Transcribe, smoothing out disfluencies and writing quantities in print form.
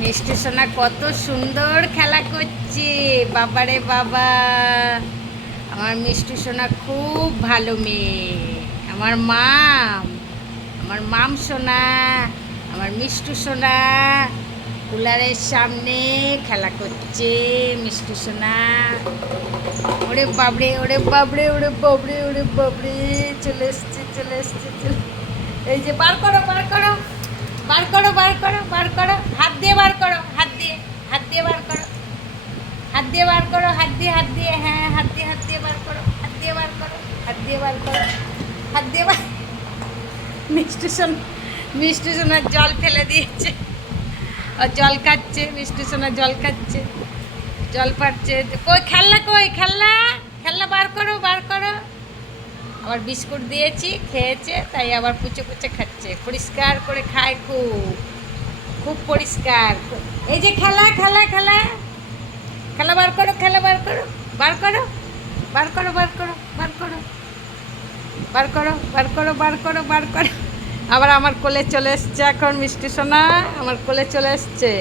মিষ্টি সোনা কত সুন্দর খেলা করছে, বাবারে বাবা। আমার মিষ্টি সোনা খুব ভালো মেয়ে। আমার মাম সোনা, আমার মিষ্টি সোনা কুলারের সামনে খেলা করছে। মিষ্টি সোনা ওরে বাবরে, ওরে বাবরে, ওরে বাবরে, ওরে বাবরে, চলে এসছে, চলে এসছে, চলে। এই যে বার করো, বার করো, বার করো, বার করো, বার করো, হাত দিয়ে বার করো, হাত দিয়ে, হাত দিয়ে বার করো, হাত দিয়ে বার করো, হাত দিয়ে, হাত দিয়ে, হ্যাঁ হাত দিয়ে, হাত দিয়ে বার করো, হাত দিয়ে বার করো, হাত দিয়ে বার করো, হাত দিয়ে বার। মিষ্টি সোনা জল ফেলে দিয়েছে, আর জল খাচ্ছে। মিষ্টি সোনা জল খাচ্ছে, জল পাচ্ছে। কই খেলনা, কই খেলনা, খেলনা বার করো, বার করো। আবার বিস্কুট দিয়েছি, খেয়েছে, তাই আবার পুচে পুচে খাচ্ছে। পরিষ্কার করে খায়, খুব খুব পরিষ্কার। এই যে খেলা, খেলা, খেলা, খেলা বার করো, খেলা বার করো, বার করো, বার করো, বার করো, বার করো, বার করো, বার করো, বার করো, বার করো। আবার আমার কোলে চলে এসছে এখন মিষ্টি সোনা, আমার কোলে চলে এসছে।